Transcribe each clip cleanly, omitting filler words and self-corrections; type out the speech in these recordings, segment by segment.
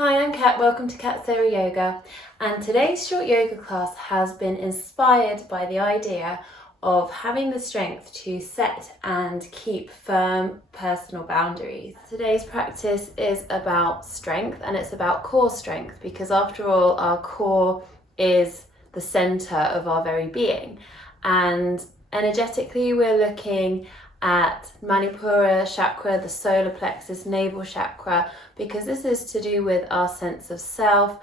Hi, I'm Kat, welcome to Kat Sarah Yoga, and today's short yoga class has been inspired by the idea of having the strength to set and keep firm personal boundaries. Today's practice is about strength, and it's about core strength, because after all, our core is the center of our very being. And energetically, we're looking at Manipura Chakra, the solar plexus, navel chakra, because this is to do with our sense of self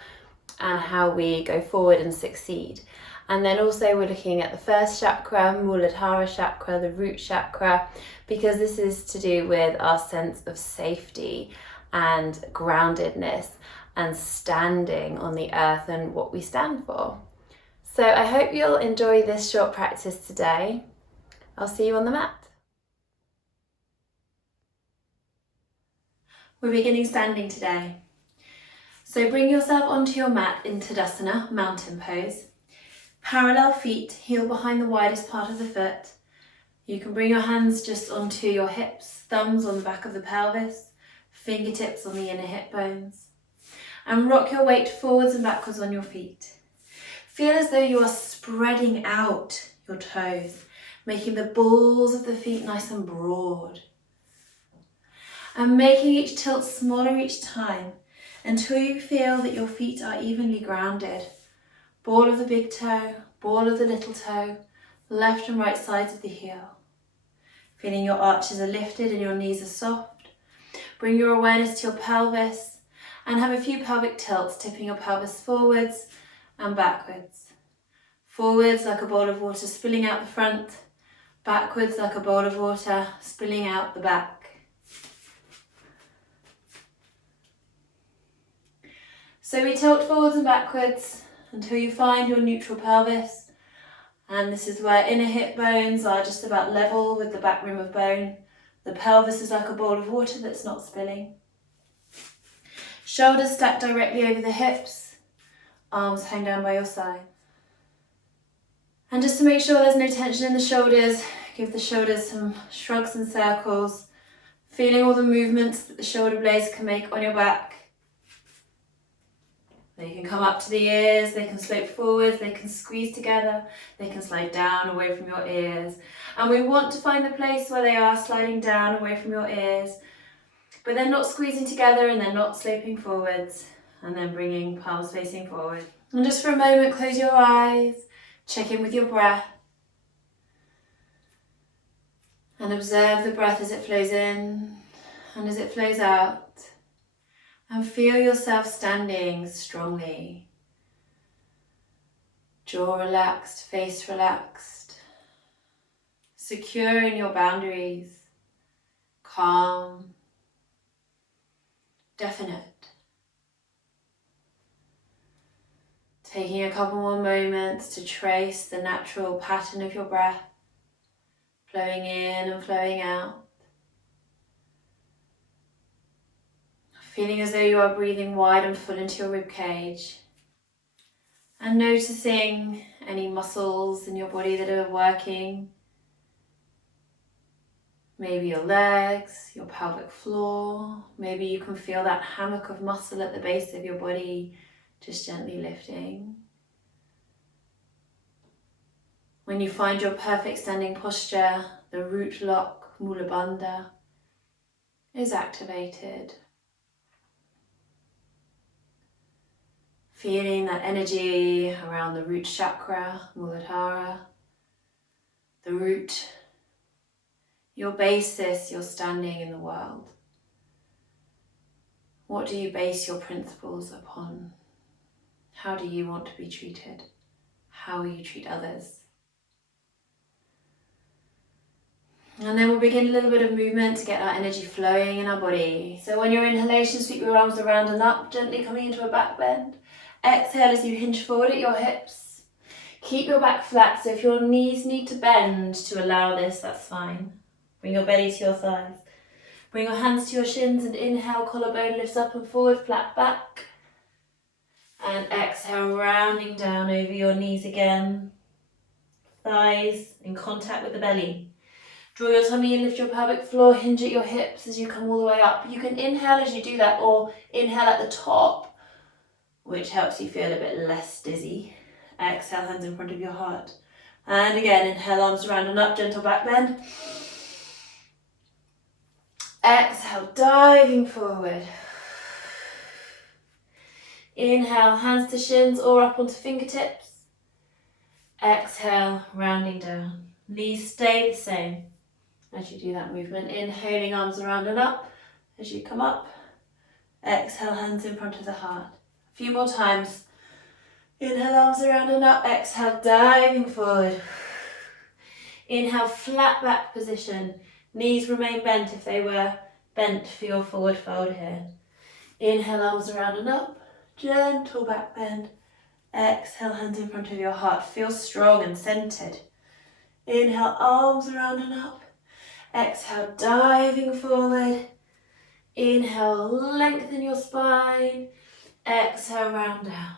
and how we go forward and succeed. And then also we're looking at the first chakra, Muladhara Chakra, the root chakra, because this is to do with our sense of safety and groundedness and standing on the earth and what we stand for. So I hope you'll enjoy this short practice today. I'll see you on the mat. We're beginning standing today. So bring yourself onto your mat in Tadasana, mountain pose. Parallel feet, heel behind the widest part of the foot. You can bring your hands just onto your hips, thumbs on the back of the pelvis, fingertips on the inner hip bones. And rock your weight forwards and backwards on your feet. Feel as though you are spreading out your toes, making the balls of the feet nice and broad. And making each tilt smaller each time until you feel that your feet are evenly grounded. Ball of the big toe, ball of the little toe, left and right sides of the heel. Feeling your arches are lifted and your knees are soft. Bring your awareness to your pelvis and have a few pelvic tilts, tipping your pelvis forwards and backwards. Forwards like a bowl of water spilling out the front, backwards like a bowl of water spilling out the back. So we tilt forwards and backwards until you find your neutral pelvis, and this is where inner hip bones are just about level with the back rim of bone. The pelvis is like a bowl of water that's not spilling. Shoulders stacked directly over the hips, arms hang down by your side. And just to make sure there's no tension in the shoulders, give the shoulders some shrugs and circles, feeling all the movements that the shoulder blades can make on your back. They can come up to the ears, they can slope forwards, they can squeeze together, they can slide down away from your ears. And we want to find the place where they are sliding down away from your ears, but they're not squeezing together and they're not sloping forwards, and then bringing palms facing forward. And just for a moment, close your eyes, check in with your breath, and observe the breath as it flows in and as it flows out. And feel yourself standing strongly. Jaw relaxed, face relaxed. Secure in your boundaries. Calm. Definite. Taking a couple more moments to trace the natural pattern of your breath, flowing in and flowing out. Feeling as though you are breathing wide and full into your rib cage, and noticing any muscles in your body that are working. Maybe your legs, your pelvic floor. Maybe you can feel that hammock of muscle at the base of your body just gently lifting. When you find your perfect standing posture, the root lock, Mula Bandha, is activated. Feeling that energy around the root chakra, Muladhara, the root, your basis, your standing in the world. What do you base your principles upon? How do you want to be treated? How will you treat others? And then we'll begin a little bit of movement to get our energy flowing in our body. So on your inhalation, sweep your arms around and up, gently coming into a back bend. Exhale as you hinge forward at your hips. Keep your back flat, so if your knees need to bend to allow this, that's fine. Bring your belly to your thighs. Bring your hands to your shins and inhale, collarbone lifts up and forward, flat back. And exhale, rounding down over your knees again. Thighs in contact with the belly. Draw your tummy in, lift your pelvic floor, hinge at your hips as you come all the way up. You can inhale as you do that, or inhale at the top, which helps you feel a bit less dizzy. Exhale, hands in front of your heart. And again, inhale, arms around and up, gentle back bend. Exhale, diving forward. Inhale, hands to shins or up onto fingertips. Exhale, rounding down. Knees stay the same as you do that movement. Inhaling, arms around and up as you come up. Exhale, hands in front of the heart. A few more times. Inhale, arms around and up. Exhale, diving forward. Inhale, flat back position. Knees remain bent if they were bent for your forward fold here. Inhale, arms around and up. Gentle back bend. Exhale, hands in front of your heart. Feel strong and centered. Inhale, arms around and up. Exhale, diving forward. Inhale, lengthen your spine. Exhale, round down.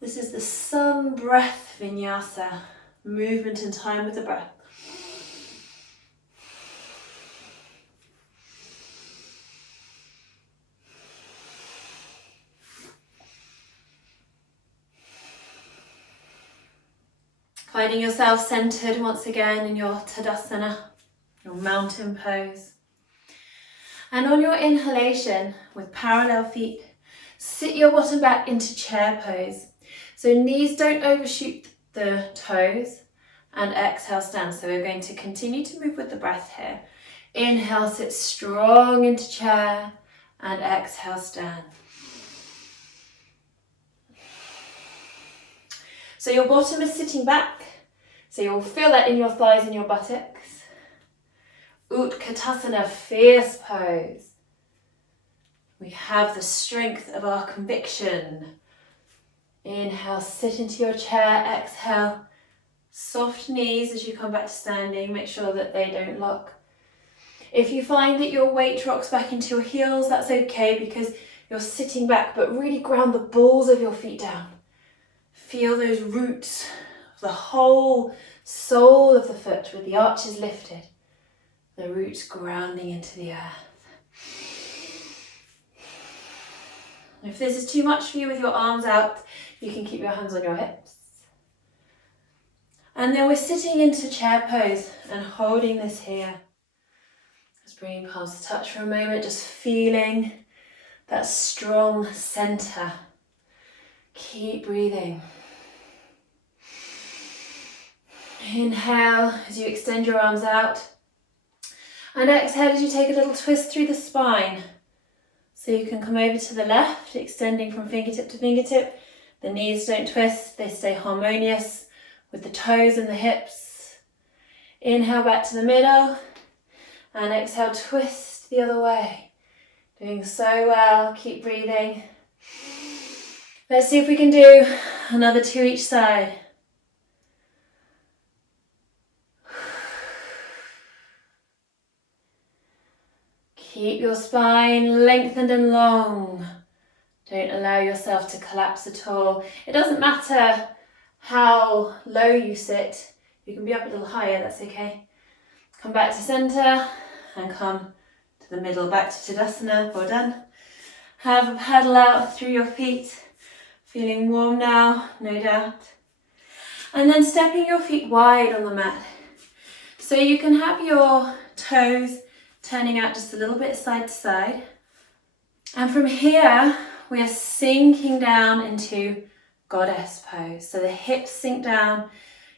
This is the sun breath vinyasa. Movement in time with the breath. Finding yourself centered once again in your Tadasana, your mountain pose. And on your inhalation, with parallel feet, sit your bottom back into chair pose. So knees don't overshoot the toes, and exhale, stand. So we're going to continue to move with the breath here. Inhale, sit strong into chair, and exhale, stand. So your bottom is sitting back, so you'll feel that in your thighs and your buttocks. Utkatasana, fierce pose. We have the strength of our conviction. Inhale, sit into your chair. Exhale, soft knees as you come back to standing. Make sure that they don't lock. If you find that your weight rocks back into your heels, that's okay because you're sitting back, but really ground the balls of your feet down. Feel those roots of the whole sole of the foot with the arches lifted. The roots grounding into the earth. If this is too much for you with your arms out, you can keep your hands on your hips. And then we're sitting into chair pose and holding this here. Just bringing palms to touch for a moment, just feeling that strong center. Keep breathing. Inhale as you extend your arms out. And exhale as you take a little twist through the spine. So you can come over to the left, extending from fingertip to fingertip. The knees don't twist, they stay harmonious with the toes and the hips. Inhale back to the middle. And exhale, twist the other way. Doing so well, keep breathing. Let's see if we can do another two each side. Keep your spine lengthened and long. Don't allow yourself to collapse at all. It doesn't matter how low you sit. You can be up a little higher, that's okay. Come back to center and come to the middle, back to Tadasana. Well done. Have a paddle out through your feet. Feeling warm now, no doubt. And then stepping your feet wide on the mat. So you can have your toes turning out just a little bit side to side. And from here, we are sinking down into goddess pose. So the hips sink down.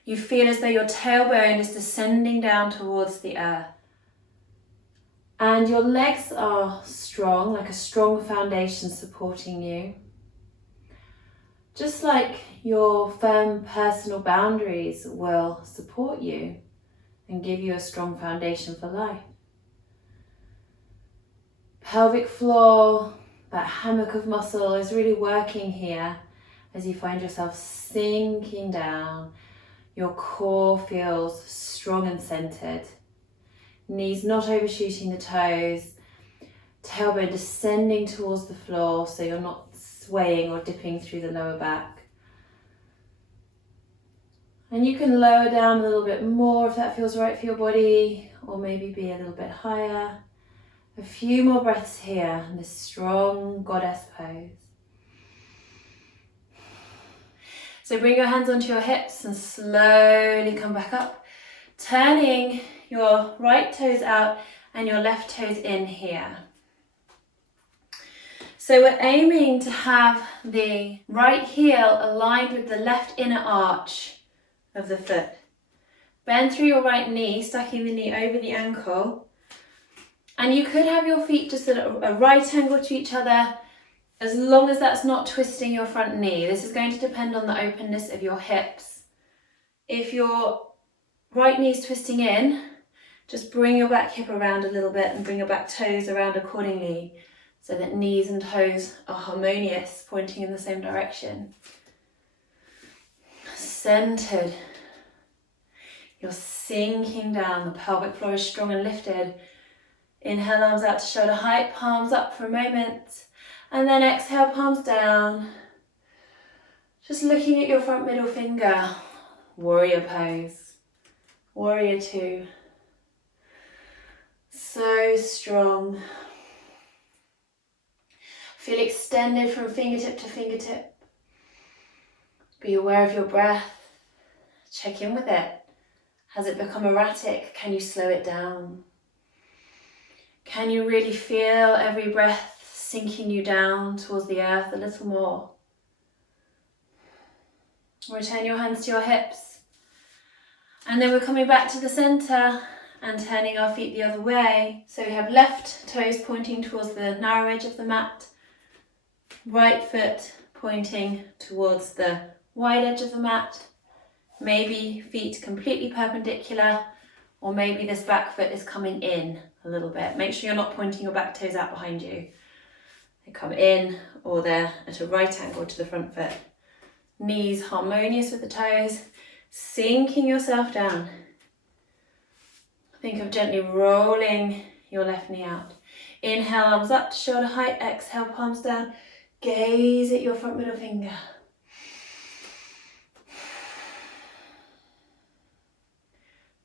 You feel as though your tailbone is descending down towards the earth. And your legs are strong, like a strong foundation supporting you. Just like your firm personal boundaries will support you and give you a strong foundation for life. Pelvic floor, that hammock of muscle is really working here as you find yourself sinking down. Your core feels strong and centered. Knees not overshooting the toes. Tailbone descending towards the floor so you're not swaying or dipping through the lower back. And you can lower down a little bit more if that feels right for your body, or maybe be a little bit higher. A few more breaths here in this strong goddess pose. So bring your hands onto your hips and slowly come back up, turning your right toes out and your left toes in here. So we're aiming to have the right heel aligned with the left inner arch of the foot. Bend through your right knee, stacking the knee over the ankle. And you could have your feet just at a right angle to each other, as long as that's not twisting your front knee. This is going to depend on the openness of your hips. If your right knee is twisting in, just bring your back hip around a little bit and bring your back toes around accordingly, so that knees and toes are harmonious, pointing in the same direction. Centered. You're sinking down, the pelvic floor is strong and lifted. Inhale, arms out to shoulder height, palms up for a moment. And then exhale, palms down. Just looking at your front middle finger. Warrior pose. Warrior two. So strong. Feel extended from fingertip to fingertip. Be aware of your breath. Check in with it. Has it become erratic? Can you slow it down? Can you really feel every breath sinking you down towards the earth a little more? Return your hands to your hips. And then we're coming back to the center and turning our feet the other way. So we have left toes pointing towards the narrow edge of the mat, right foot pointing towards the wide edge of the mat, maybe feet completely perpendicular, or maybe this back foot is coming in a little bit. Make sure you're not pointing your back toes out behind you. They come in, or they're at a right angle to the front foot. Knees harmonious with the toes, sinking yourself down. Think of gently rolling your left knee out. Inhale, arms up to shoulder height. Exhale, palms down. Gaze at your front middle finger.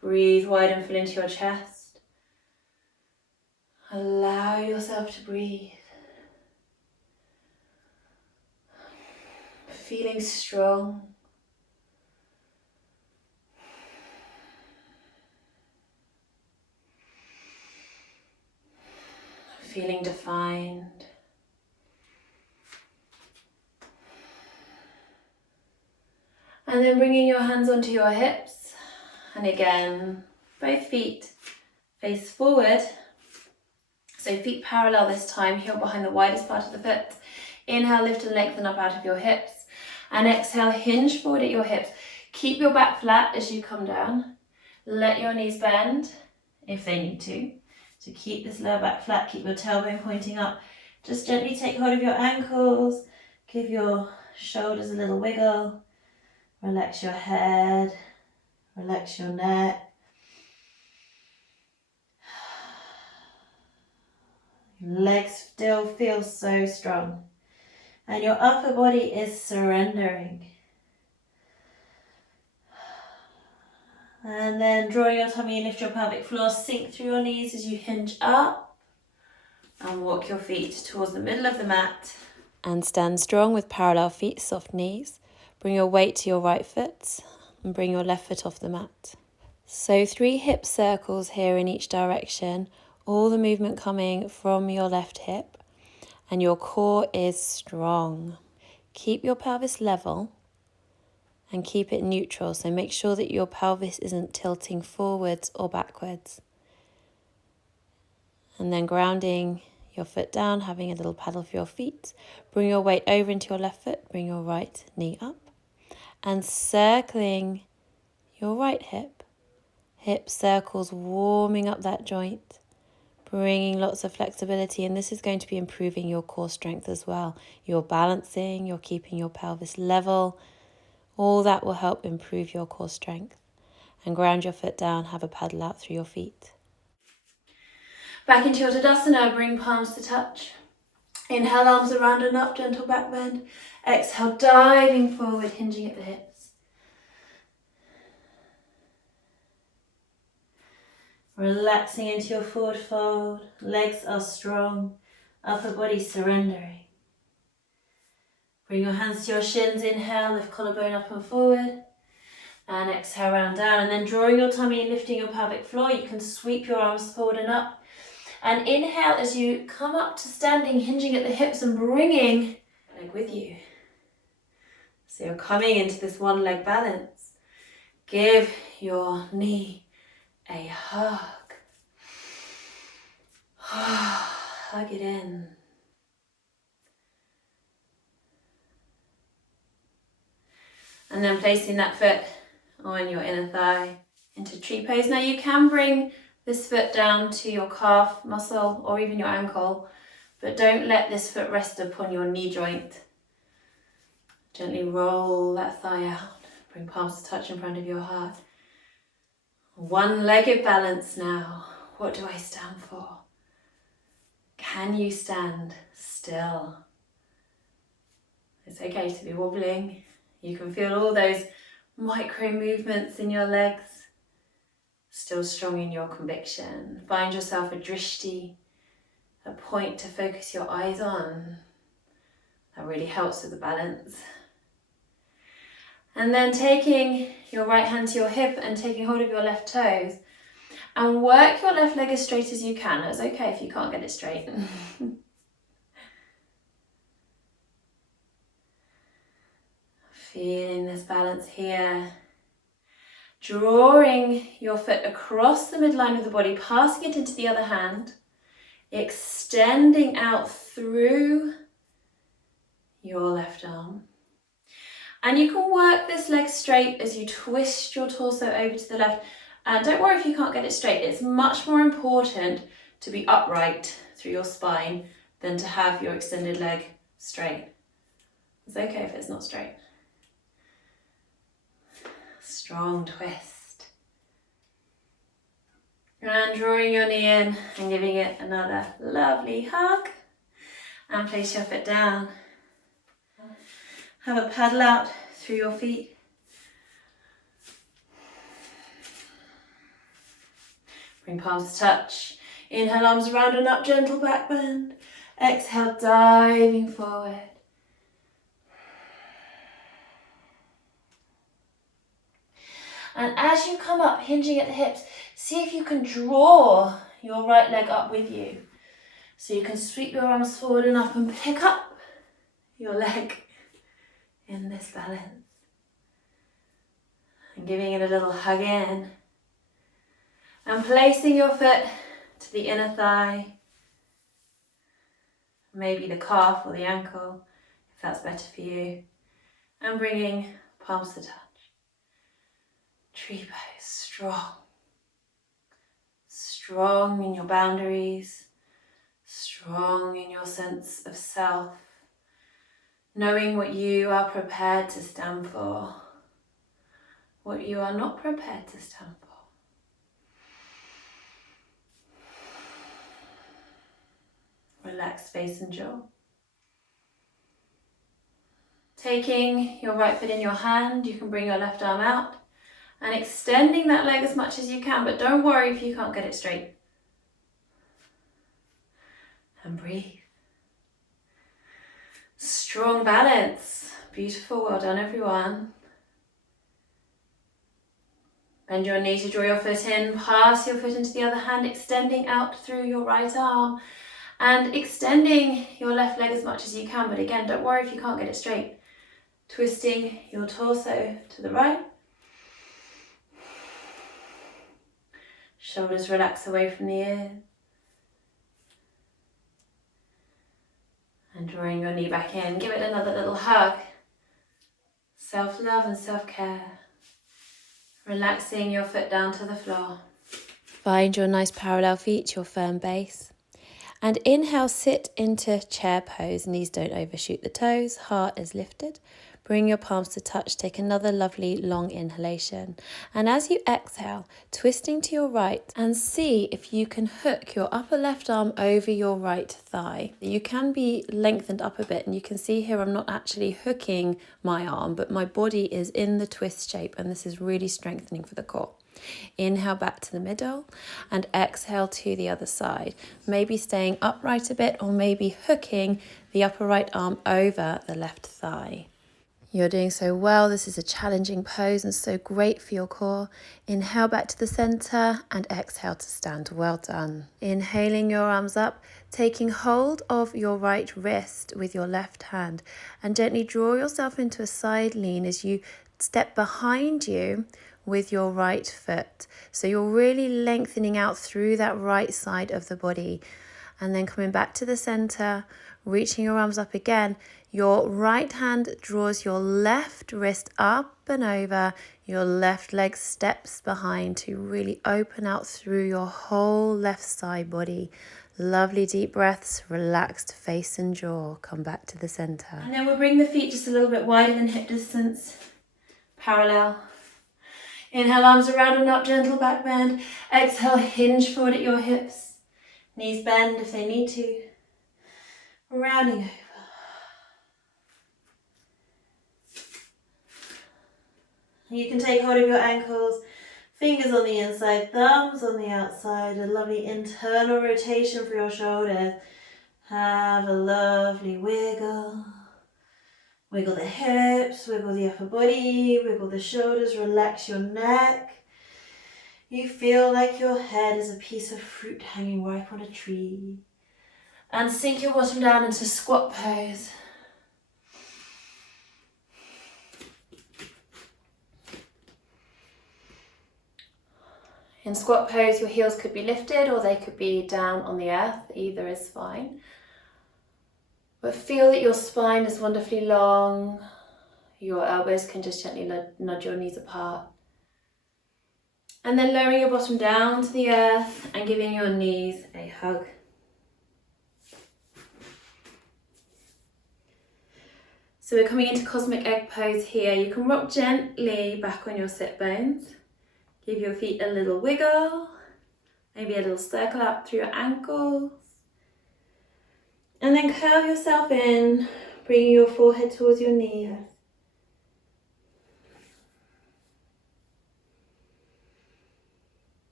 Breathe wide and fill into your chest. Allow yourself to breathe. Feeling strong. Feeling defined. And then bringing your hands onto your hips. And again, both feet face forward. So feet parallel this time, heel behind the widest part of the foot. Inhale, lift and lengthen up out of your hips. And exhale, hinge forward at your hips. Keep your back flat as you come down. Let your knees bend if they need to. So keep this lower back flat, keep your tailbone pointing up. Just gently take hold of your ankles. Give your shoulders a little wiggle. Relax your head. Relax your neck. Your legs still feel so strong. And your upper body is surrendering. And then draw your tummy and lift your pelvic floor, sink through your knees as you hinge up. And walk your feet towards the middle of the mat. And stand strong with parallel feet, soft knees. Bring your weight to your right foot and bring your left foot off the mat. So 3 hip circles here in each direction, all the movement coming from your left hip. And your core is strong. Keep your pelvis level and keep it neutral. So make sure that your pelvis isn't tilting forwards or backwards. And then grounding your foot down, having a little paddle for your feet. Bring your weight over into your left foot, bring your right knee up. And circling your right hip. Hip circles, warming up that joint. Bringing lots of flexibility, and this is going to be improving your core strength as well. You're balancing, you're keeping your pelvis level. All that will help improve your core strength. And ground your foot down, have a paddle out through your feet. Back into your Tadasana, bring palms to touch. Inhale, arms around and up, gentle back bend. Exhale, diving forward, hinging at the hips. Relaxing into your forward fold. Legs are strong. Upper body surrendering. Bring your hands to your shins. Inhale, lift collarbone up and forward. And exhale, round down. And then drawing your tummy and lifting your pelvic floor, you can sweep your arms forward and up. And inhale as you come up to standing, hinging at the hips and bringing the leg with you. So you're coming into this one leg balance. Give your knee a hug. Hug it in. And then placing that foot on your inner thigh into tree pose. Now you can bring this foot down to your calf muscle or even your ankle, but don't let this foot rest upon your knee joint. Gently roll that thigh out. Bring palms to touch in front of your heart. One-legged balance now. What do I stand for? Can you stand still? It's okay to be wobbling. You can feel all those micro movements in your legs. Still strong in your conviction. Find yourself a drishti, a point to focus your eyes on. That really helps with the balance. And then taking your right hand to your hip and taking hold of your left toes. And work your left leg as straight as you can. It's okay if you can't get it straight. Feeling this balance here. Drawing your foot across the midline of the body, passing it into the other hand, extending out through your left arm. And you can work this leg straight as you twist your torso over to the left. And don't worry if you can't get it straight. It's much more important to be upright through your spine than to have your extended leg straight. It's okay if it's not straight. Strong twist. And drawing your knee in and giving it another lovely hug. And place your foot down. Have a paddle out through your feet. Bring palms to touch. Inhale, arms around and up, gentle back bend. Exhale, diving forward. And as you come up, hinging at the hips, see if you can draw your right leg up with you. So you can sweep your arms forward and up and pick up your leg in this balance. And giving it a little hug in. And placing your foot to the inner thigh. Maybe the calf or the ankle, if that's better for you. And bringing palms to touch. Tree pose, strong. Strong in your boundaries. Strong in your sense of self. Knowing what you are prepared to stand for. What you are not prepared to stand for. Relax face and jaw. Taking your right foot in your hand, you can bring your left arm out and extending that leg as much as you can, but don't worry if you can't get it straight. And breathe. Strong balance. Beautiful, well done everyone. Bend your knee to draw your foot in, pass your foot into the other hand, extending out through your right arm and extending your left leg as much as you can, but again, don't worry if you can't get it straight. Twisting your torso to the right. Shoulders relax away from the ears. And drawing your knee back in, give it another little hug. Self-love and self-care. Relaxing your foot down to the floor. Find your nice parallel feet, your firm base. And inhale, sit into chair pose. Knees don't overshoot the toes, heart is lifted. bring your palms to touch. Take another lovely long inhalation. And as you exhale, twisting to your right, and see if you can hook your upper left arm over your right thigh. You can be lengthened up a bit, and you can see here I'm not actually hooking my arm, but my body is in the twist shape, and this is really strengthening for the core. Inhale back to the middle and exhale to the other side. Maybe staying upright a bit, or maybe hooking the upper right arm over the left thigh. You're doing so well. This is a challenging pose and so great for your core. Inhale back to the center and exhale to stand. Well done. Inhaling your arms up, taking hold of your right wrist with your left hand, and gently draw yourself into a side lean as you step behind you with your right foot. So you're really lengthening out through that right side of the body. And then coming back to the center, reaching your arms up again. Your right hand draws your left wrist up and over. Your left leg steps behind to really open out through your whole left side body. Lovely deep breaths, relaxed face and jaw. Come back to the center. And then we'll bring the feet just a little bit wider than hip distance. Parallel. Inhale, arms around and up, gentle back bend. Exhale, hinge forward at your hips. Knees bend if they need to. Rounding over. You can take hold of your ankles, fingers on the inside, thumbs on the outside. A lovely internal rotation for your shoulders. Have a lovely wiggle. Wiggle the hips, wiggle the upper body, wiggle the shoulders, relax your neck. You feel like your head is a piece of fruit hanging ripe on a tree. And sink your bottom down into squat pose. In squat pose, your heels could be lifted or they could be down on the earth. Either is fine. But feel that your spine is wonderfully long. Your elbows can just gently nudge your knees apart. And then lowering your bottom down to the earth and giving your knees a hug. So we're coming into cosmic egg pose here. You can rock gently back on your sit bones. Give your feet a little wiggle. Maybe a little circle up through your ankles. And then curve yourself in, bringing your forehead towards your knees.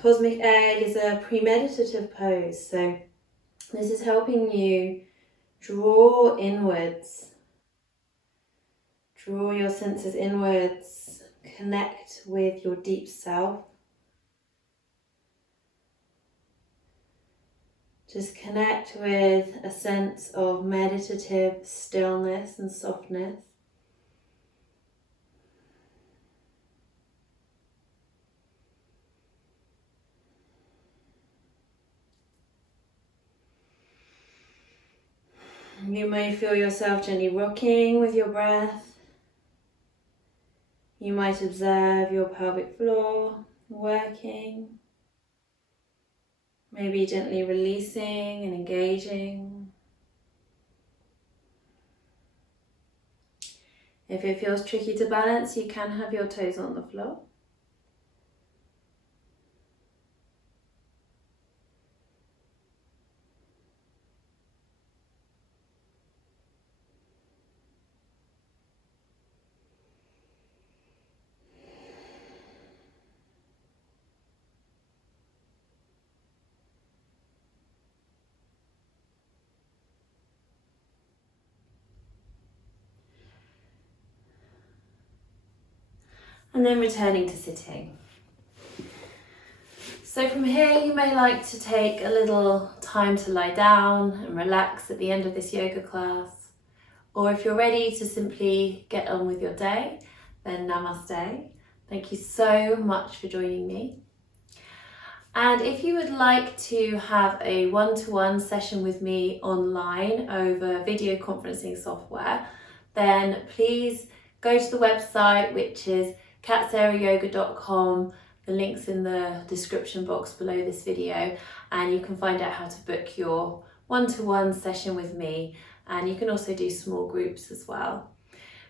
Cosmic egg is a premeditative pose, so this is helping you draw inwards. Draw your senses inwards, connect with your deep self. Just connect with a sense of meditative stillness and softness. You may feel yourself gently rocking with your breath. You might observe your pelvic floor working. Maybe gently releasing and engaging. If it feels tricky to balance, you can have your toes on the floor. And then returning to sitting. So from here you may like to take a little time to lie down and relax at the end of this yoga class. Or if you're ready to simply get on with your day, then namaste. Thank you so much for joining me. And if you would like to have a one-to-one session with me online over video conferencing software, then please go to the website, which is katsarayoga.com. The link's in the description box below this video, and you can find out how to book your one-to-one session with me, and you can also do small groups as well.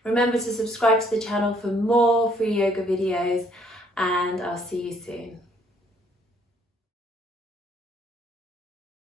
Remember to subscribe to the channel for more free yoga videos, and I'll see you soon.